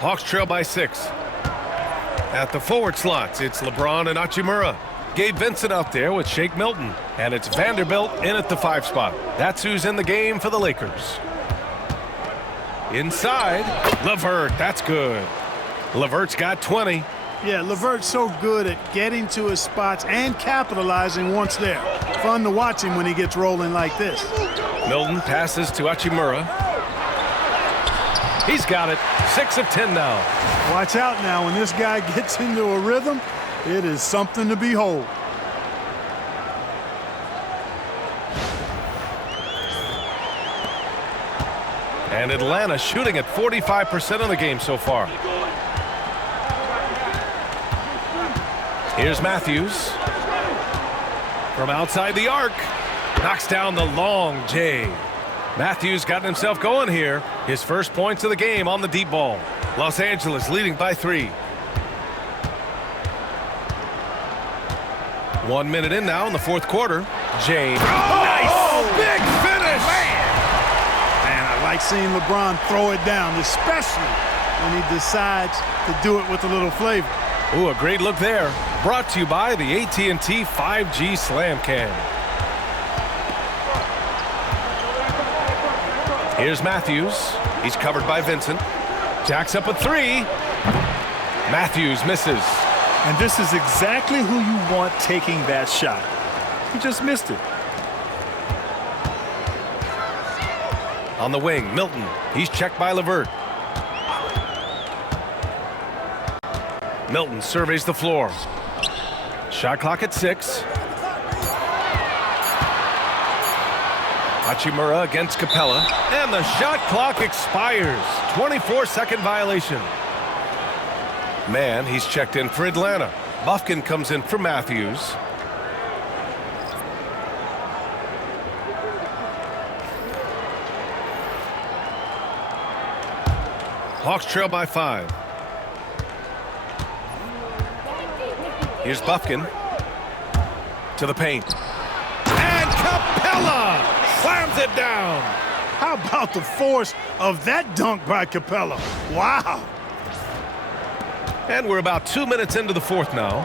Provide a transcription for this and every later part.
Hawks trail by 6. At the forward slots, it's LeBron and Hachimura. Gabe Vincent out there with Shake Milton. And it's Vanderbilt in at the 5 spot. That's who's in the game for the Lakers. Inside, LeVert, that's good. LeVert's got 20. Yeah, LeVert's so good at getting to his spots and capitalizing once there. Fun to watch him when he gets rolling like this. Milton passes to Hachimura. He's got it. 6 of 10 now. Watch out now. When this guy gets into a rhythm, it is something to behold. And Atlanta shooting at 45% of the game so far. Here's Matthews. From outside the arc. Knocks down the long J. Matthews got himself going here. His first points of the game on the deep ball. Los Angeles leading by 3. 1 minute in now in the fourth quarter. James. Oh, nice! Big finish! Man, I like seeing LeBron throw it down, especially when he decides to do it with a little flavor. Ooh, a great look there. Brought to you by the AT&T 5G Slam Cam. Here's Matthews. He's covered by Vincent. Jacks up a 3. Matthews misses. And this is exactly who you want taking that shot. He just missed it. On the wing, Milton. He's checked by LeVert. Milton surveys the floor. Shot clock at 6. Hachimura against Capella. And the shot clock expires. 24-second violation. Man, he's checked in for Atlanta. Bufkin comes in for Matthews. Hawks trail by 5. Here's Bufkin to the paint. And Capella slams it down. How about the force of that dunk by Capella? Wow. And we're about 2 minutes into the fourth now.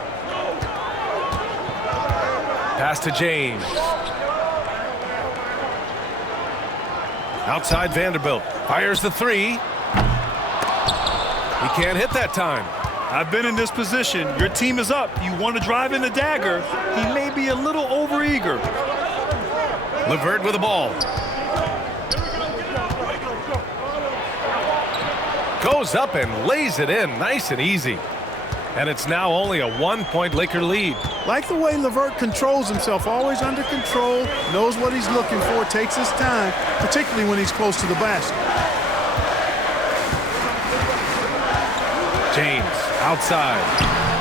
Pass to James. Outside Vanderbilt. Fires the 3. He can't hit that time. I've been in this position. Your team is up. You want to drive in the dagger. He may be a little overeager. LeVert with the ball. Goes up and lays it in nice and easy. And it's now only a 1-point Laker lead. Like the way LeVert controls himself, always under control, knows what he's looking for, takes his time, particularly when he's close to the basket. James outside.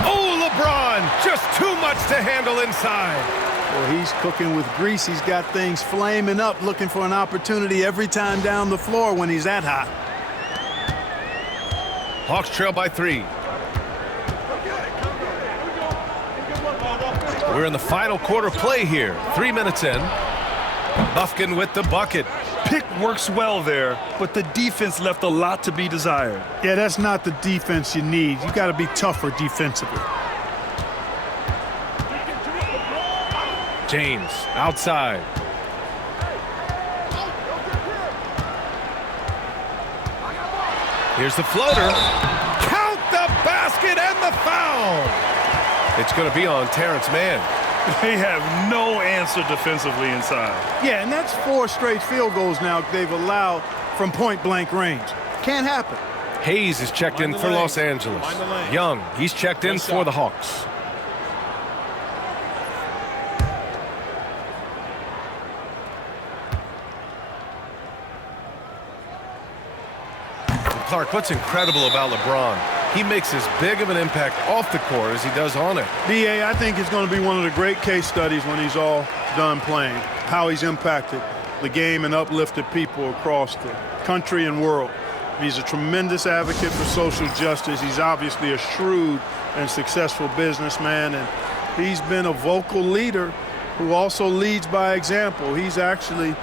Oh, LeBron, just too much to handle inside. Well, he's cooking with grease. He's got things flaming up, looking for an opportunity every time down the floor when he's that hot. Hawks trail by 3. We're in the final quarter play here. 3 minutes in. Bufkin with the bucket. Pick works well there, but the defense left a lot to be desired. Yeah, that's not the defense you need. You got to be tougher defensively. James outside. Here's the floater. Count the basket and the foul. It's going to be on Terrence Mann. They have no answer defensively inside. Yeah, and that's 4 straight field goals now they've allowed from point-blank range. Can't happen. Hayes is checked in for Los Angeles. Young, he's checked in for the Hawks. Clark, what's incredible about LeBron? He makes as big of an impact off the court as he does on it. B.A., I think it's going to be one of the great case studies when he's all done playing, how he's impacted the game and uplifted people across the country and world. He's a tremendous advocate for social justice. He's obviously a shrewd and successful businessman, and he's been a vocal leader who also leads by example. He's actually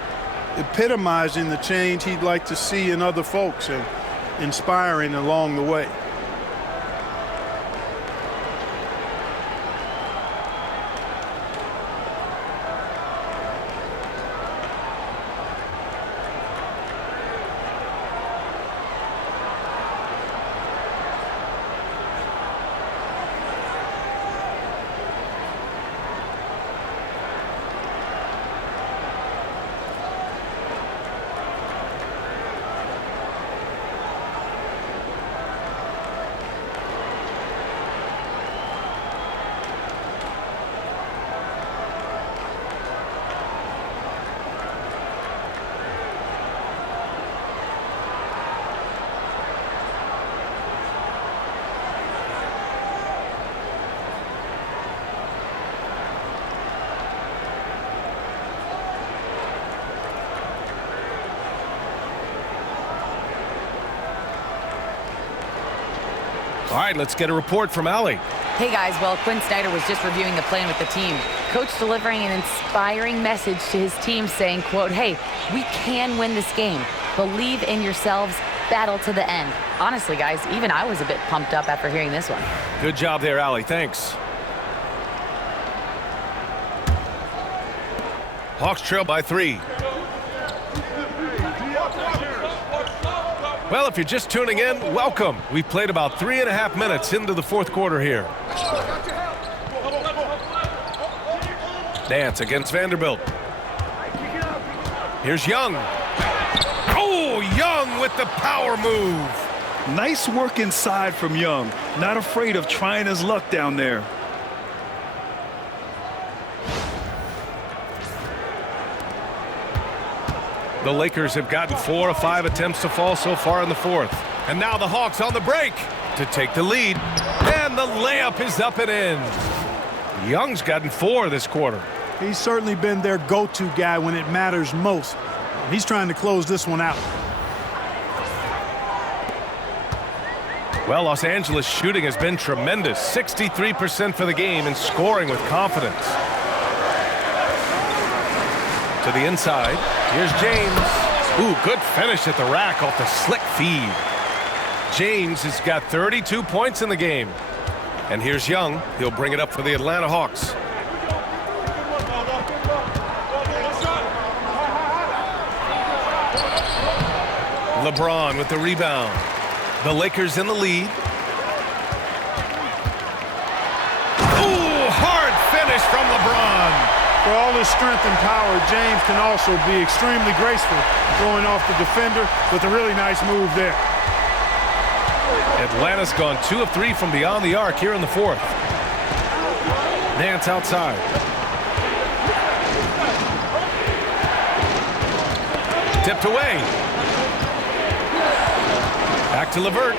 epitomizing the change he'd like to see in other folks. And inspiring along the way. All right, let's get a report from Allie. Hey guys, well, Quinn Snyder was just reviewing the plan with the team. Coach delivering an inspiring message to his team saying, quote, hey, we can win this game. Believe in yourselves, battle to the end. Honestly, guys, even I was a bit pumped up after hearing this one. Good job there, Allie. Thanks. Hawks trail by 3. Well, if you're just tuning in, welcome. We've played about 3.5 minutes into the fourth quarter here. Nance against Vanderbilt. Here's Young. Oh, Young with the power move. Nice work inside from Young. Not afraid of trying his luck down there. The Lakers have gotten 4 of 5 attempts to fall so far in the fourth. And now the Hawks on the break to take the lead. And the layup is up and in. Young's gotten 4 this quarter. He's certainly been their go-to guy when it matters most. He's trying to close this one out. Well, Los Angeles shooting has been tremendous. 63% for the game and scoring with confidence. To the inside. Here's James. Ooh, good finish at the rack off the slick feed. James has got 32 points in the game. And here's Young. He'll bring it up for the Atlanta Hawks. LeBron with the rebound. The Lakers in the lead. Ooh, hard finish from LeBron. For all his strength and power, James can also be extremely graceful throwing off the defender with a really nice move there. Atlanta's gone 2 of 3 from beyond the arc here in the fourth. Nance outside. Tipped away. Back to LeVert.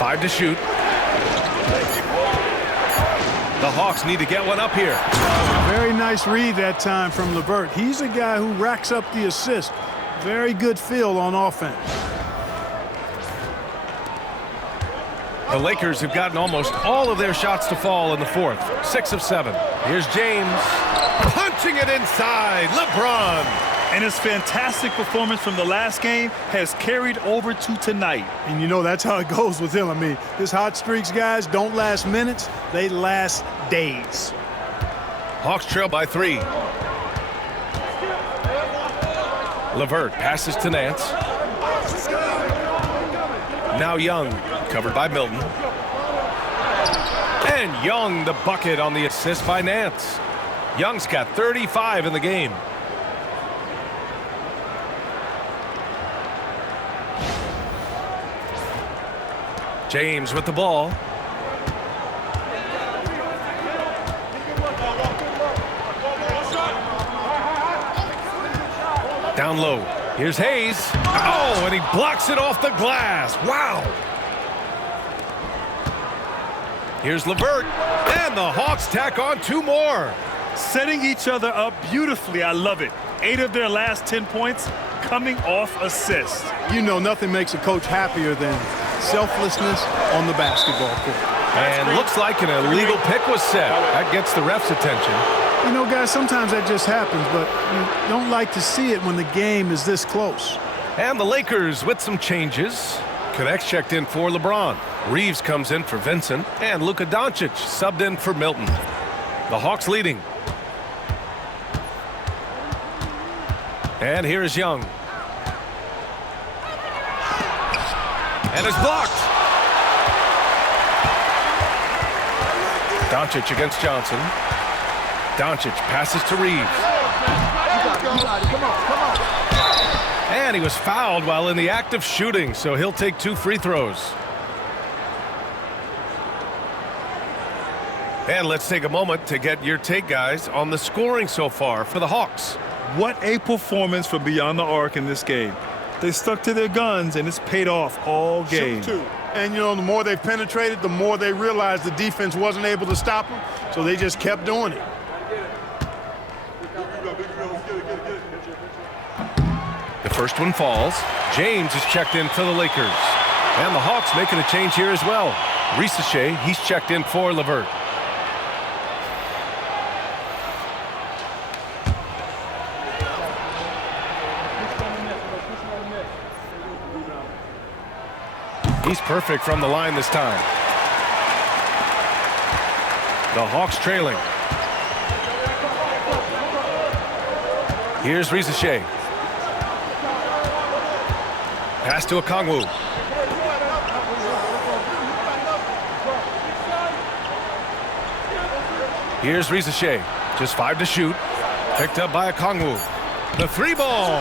5 to shoot. The Hawks need to get one up here. Very nice read that time from LeVert. He's a guy who racks up the assist. Very good feel on offense. The Lakers have gotten almost all of their shots to fall in the fourth. 6 of 7. Here's James. Punching it inside. LeBron. And his fantastic performance from the last game has carried over to tonight. And you know that's how it goes with him. I mean, his hot streaks, guys, don't last minutes. They last days. Hawks trail by 3. LeVert passes to Nance. Now Young, covered by Milton. And Young the bucket on the assist by Nance. Young's got 35 in the game. James with the ball. Down low. Here's Hayes. Oh, and he blocks it off the glass. Wow. Here's LeVert. And the Hawks tack on 2 more. Setting each other up beautifully. I love it. 8 of their last 10 points coming off assists. You know, nothing makes a coach happier than selflessness on the basketball court. And looks like an illegal pick was set. That gets the ref's attention. You know, guys, sometimes that just happens, but you don't like to see it when the game is this close. And the Lakers with some changes. Connects checked in for LeBron. Reeves comes in for Vincent. And Luka Doncic subbed in for Milton. The Hawks leading. And here is Young. And it's blocked. Doncic against Johnson. Doncic passes to Reeves. And he was fouled while in the act of shooting, so he'll take 2 free throws. And let's take a moment to get your take, guys, on the scoring so far for the Hawks. What a performance for beyond the arc in this game. They stuck to their guns, and it's paid off all game. And, you know, the more they penetrated, the more they realized the defense wasn't able to stop them, so they just kept doing it. The first one falls. James is checked in for the Lakers. And the Hawks making a change here as well. Ricochet, he's checked in for LeVert. He's perfect from the line this time. The Hawks trailing. Here's Ricochet. Pass to Okongwu. Here's Ricochet. Just 5 to shoot. Picked up by Okongwu. The 3 ball.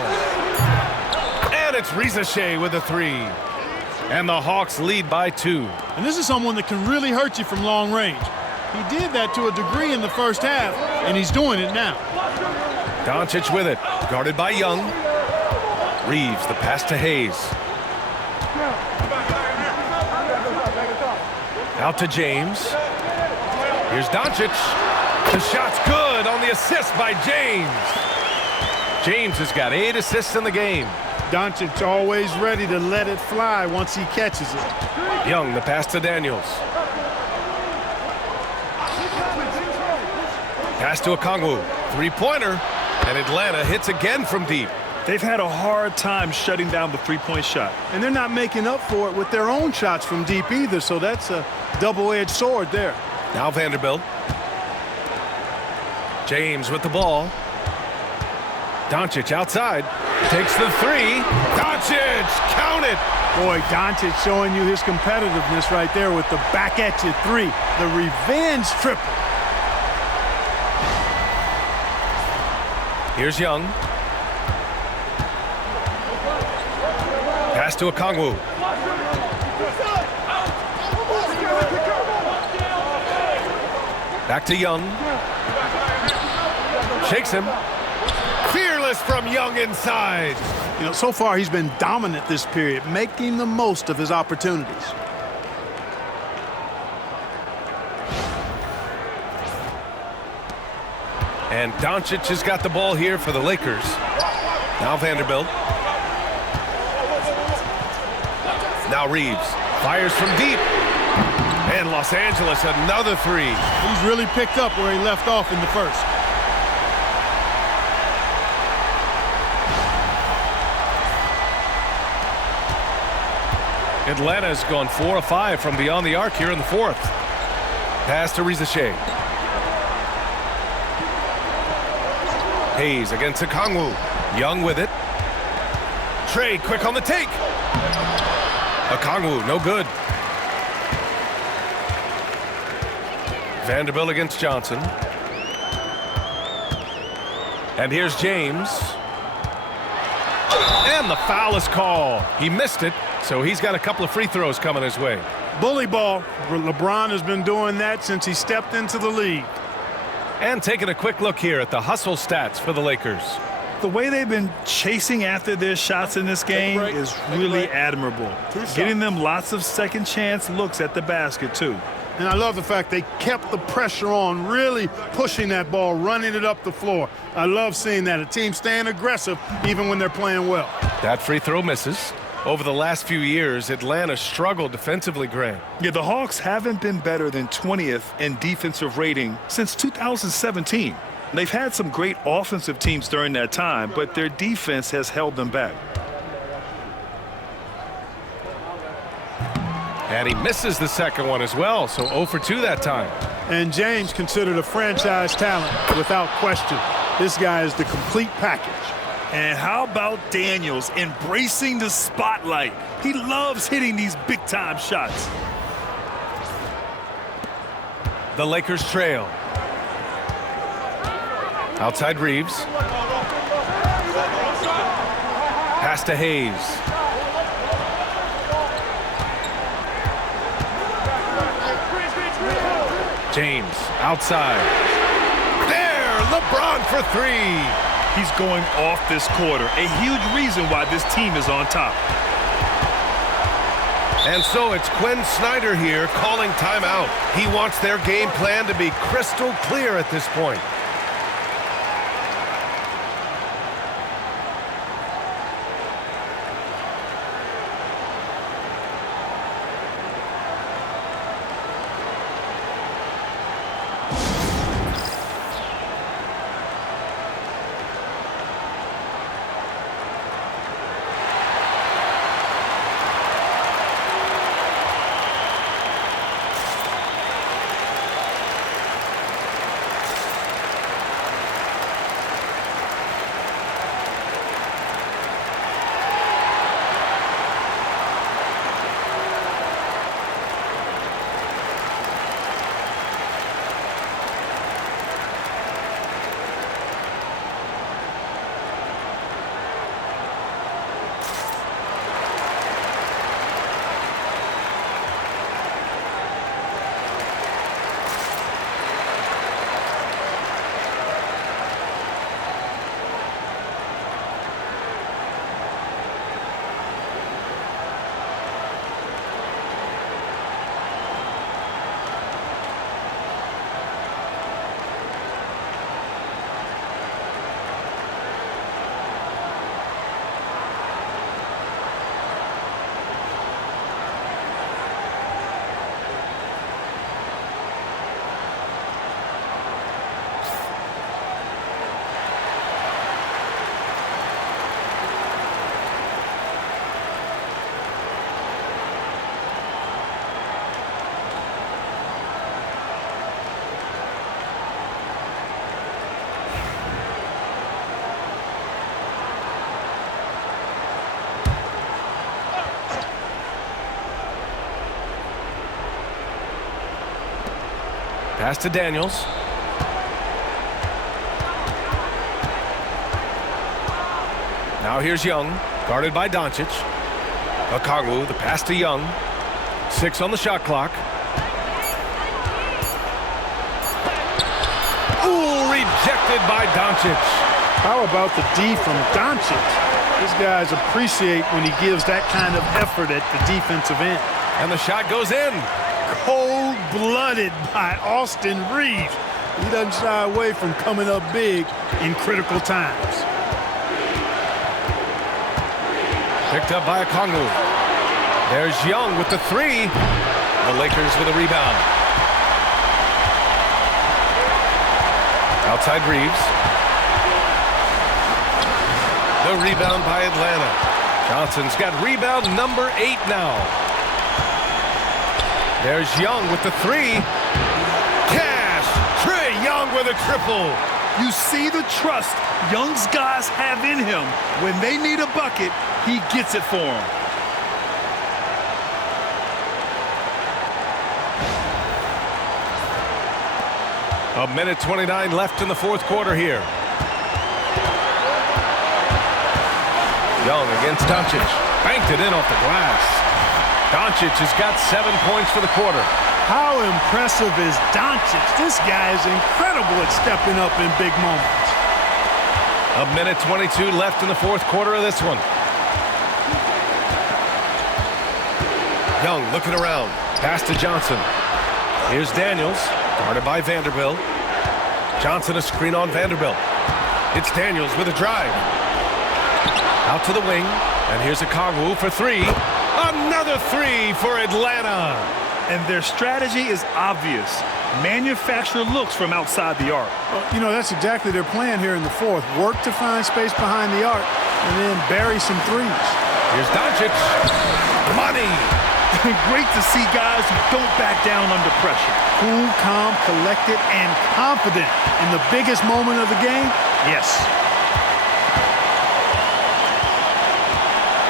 And it's Ricochet with a 3. And the Hawks lead by 2. And this is someone that can really hurt you from long range. He did that to a degree in the first half, and he's doing it now. Doncic with it. Guarded by Young. Reeves, the pass to Hayes. Out to James. Here's Doncic. The shot's good on the assist by James. James has got 8 assists in the game. Doncic always ready to let it fly once he catches it. Young, the pass to Daniels. Pass to Okongwu. 3-pointer. And Atlanta hits again from deep. They've had a hard time shutting down the 3-point shot. And they're not making up for it with their own shots from deep either, so that's a double-edged sword there. Now Vanderbilt. James with the ball. Doncic outside. Takes the 3. Doncic, count it. Boy, Doncic showing you his competitiveness right there with the back-at-you 3. The revenge triple. Here's Young. Pass to Okongwu. Back to Young. Shakes him. Fearless from Young inside. You know, so far he's been dominant this period, making the most of his opportunities. And Doncic has got the ball here for the Lakers. Now Vanderbilt. Now Reeves. Fires from deep. And Los Angeles, another 3. He's really picked up where he left off in the first. Atlanta's gone 4 of 5 from beyond the arc here in the 4th. Pass to Ricochet. Hayes against Okongwu. Young with it. Trey quick on the take. Okongwu, no good. Vanderbilt against Johnson. And here's James. And the foul is called. He missed it, so he's got a couple of free throws coming his way. Bully ball. LeBron has been doing that since he stepped into the league. And taking a quick look here at the hustle stats for the Lakers. The way they've been chasing after their shots in this game is really admirable. Getting them lots of second chance looks at the basket, too. And I love the fact they kept the pressure on, really pushing that ball, running it up the floor. I love seeing that. A team staying aggressive even when they're playing well. That free throw misses. Over the last few years, Atlanta struggled defensively, Grant. Yeah, the Hawks haven't been better than 20th in defensive rating since 2017. They've had some great offensive teams during that time, but their defense has held them back. And he misses the second one as well, so 0 for 2 that time. And James considered a franchise talent without question. This guy is the complete package. And how about Daniels embracing the spotlight? He loves hitting these big-time shots. The Lakers trail. Outside Reeves. Pass to Hayes. James outside. There, LeBron for 3. He's going off this quarter. A huge reason why this team is on top. And so it's Quinn Snyder here calling timeout. He wants their game plan to be crystal clear at this point. Pass to Daniels. Now here's Young, guarded by Doncic. Okongwu, the pass to Young. 6 on the shot clock. Ooh, rejected by Doncic. How about the D from Doncic? These guys appreciate when he gives that kind of effort at the defensive end. And the shot goes in. Cold-blooded by Austin Reeves. He doesn't shy away from coming up big in critical times. Picked up by Okongwu. There's Young with the 3. The Lakers with a rebound. Outside Reeves. The rebound by Atlanta. Johnson's got rebound number 8 now. There's Young with the 3. Cash! Trae Young with a triple. You see the trust Young's guys have in him. When they need a bucket, he gets it for them. A minute 29 left in the fourth quarter here. Young against Doncic. Banked it in off the glass. Doncic has got 7 points for the quarter. How impressive is Doncic? This guy is incredible at stepping up in big moments. A minute 22 left in the fourth quarter of this one. Young looking around. Pass to Johnson. Here's Daniels, guarded by Vanderbilt. Johnson a screen on Vanderbilt. It's Daniels with a drive. Out to the wing, and here's Okongwu for 3. Another 3 for Atlanta. And their strategy is obvious. Manufacture looks from outside the arc. Well, you know, that's exactly their plan here in the fourth. Work to find space behind the arc and then bury some threes. Here's Doncic. Money. Great to see guys who don't back down under pressure. Cool, calm, collected, and confident in the biggest moment of the game? Yes.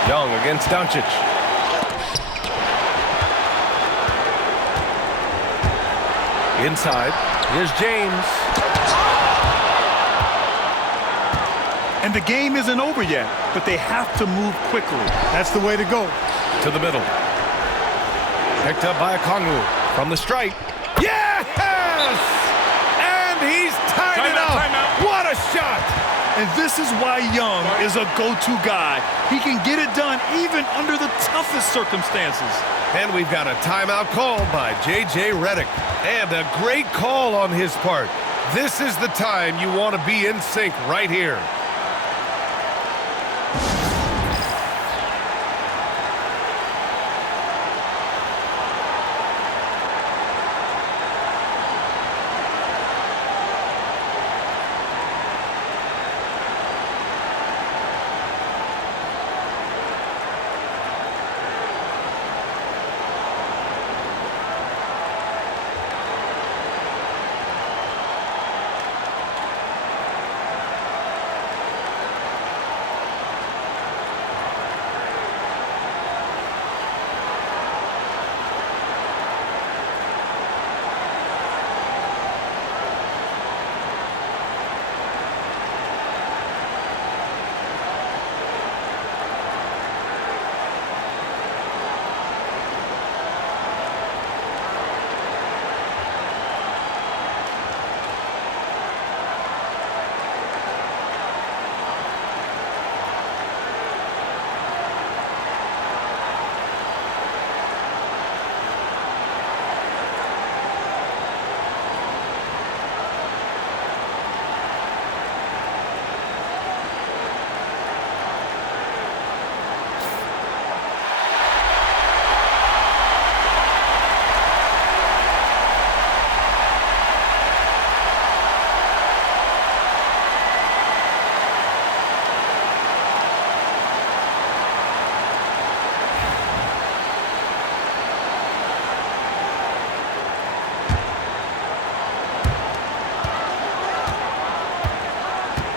Young against Doncic. Inside, here's James. And the game isn't over yet, but they have to move quickly. That's the way to go. To the middle. Picked up by Okongwu from the stripe. Yes! And he's tied it up. What a shot! And this is why Young is a go-to guy. He can get it done even under the toughest circumstances. And we've got a timeout call by J.J. Redick. And a great call on his part. This is the time you want to be in sync right here.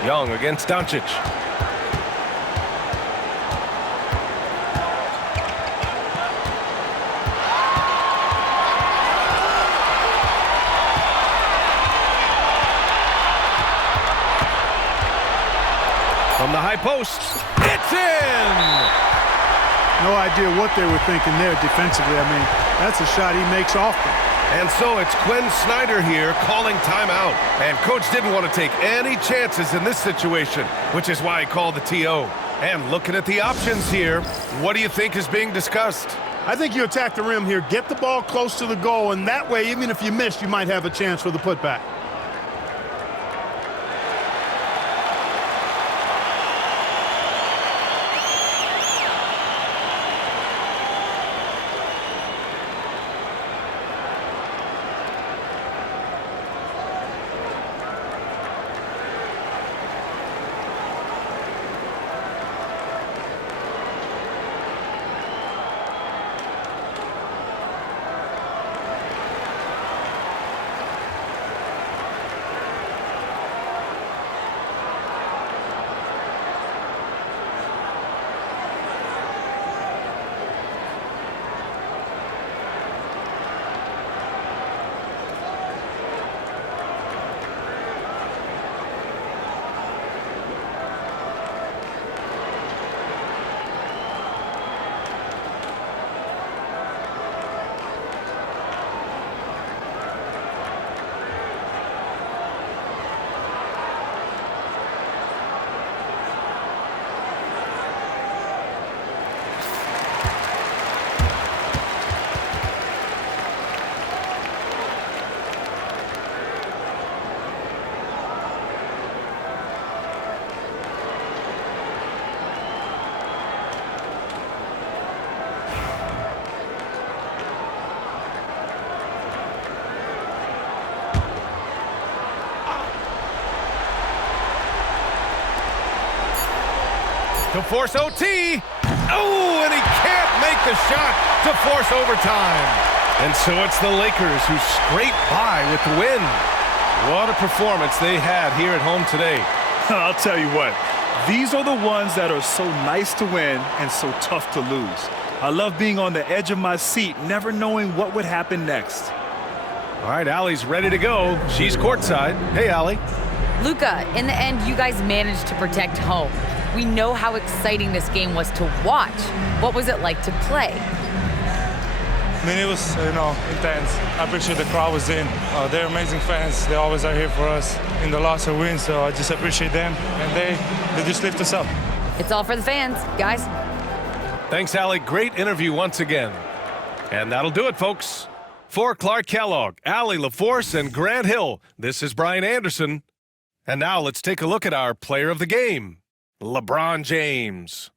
Young against Doncic. From the high post, it's in! No idea what they were thinking there defensively. I mean, that's a shot he makes often. And so it's Quinn Snyder here calling timeout. And coach didn't want to take any chances in this situation, which is why he called the TO. And looking at the options here, what do you think is being discussed? I think you attack the rim here, get the ball close to the goal, and that way, even if you miss, you might have a chance for the putback. To force OT. Oh, and he can't make the shot to force overtime. And so it's the Lakers who scrape by with the win. What a performance they had here at home today. I'll tell you what, these are the ones that are so nice to win and so tough to lose. I love being on the edge of my seat, never knowing what would happen next. All right, Allie's ready to go. She's courtside. Hey, Allie. Luka, in the end, you guys managed to protect home. We know how exciting this game was to watch. What was it like to play? I mean, it was, intense. I appreciate the crowd was in. They're amazing fans. They always are here for us in the loss or win, so I just appreciate them. And they just lift us up. It's all for the fans, guys. Thanks, Allie. Great interview once again. And that'll do it, folks. For Clark Kellogg, Allie LaForce, and Grant Hill, this is Brian Anderson. And now let's take a look at our player of the game, LeBron James.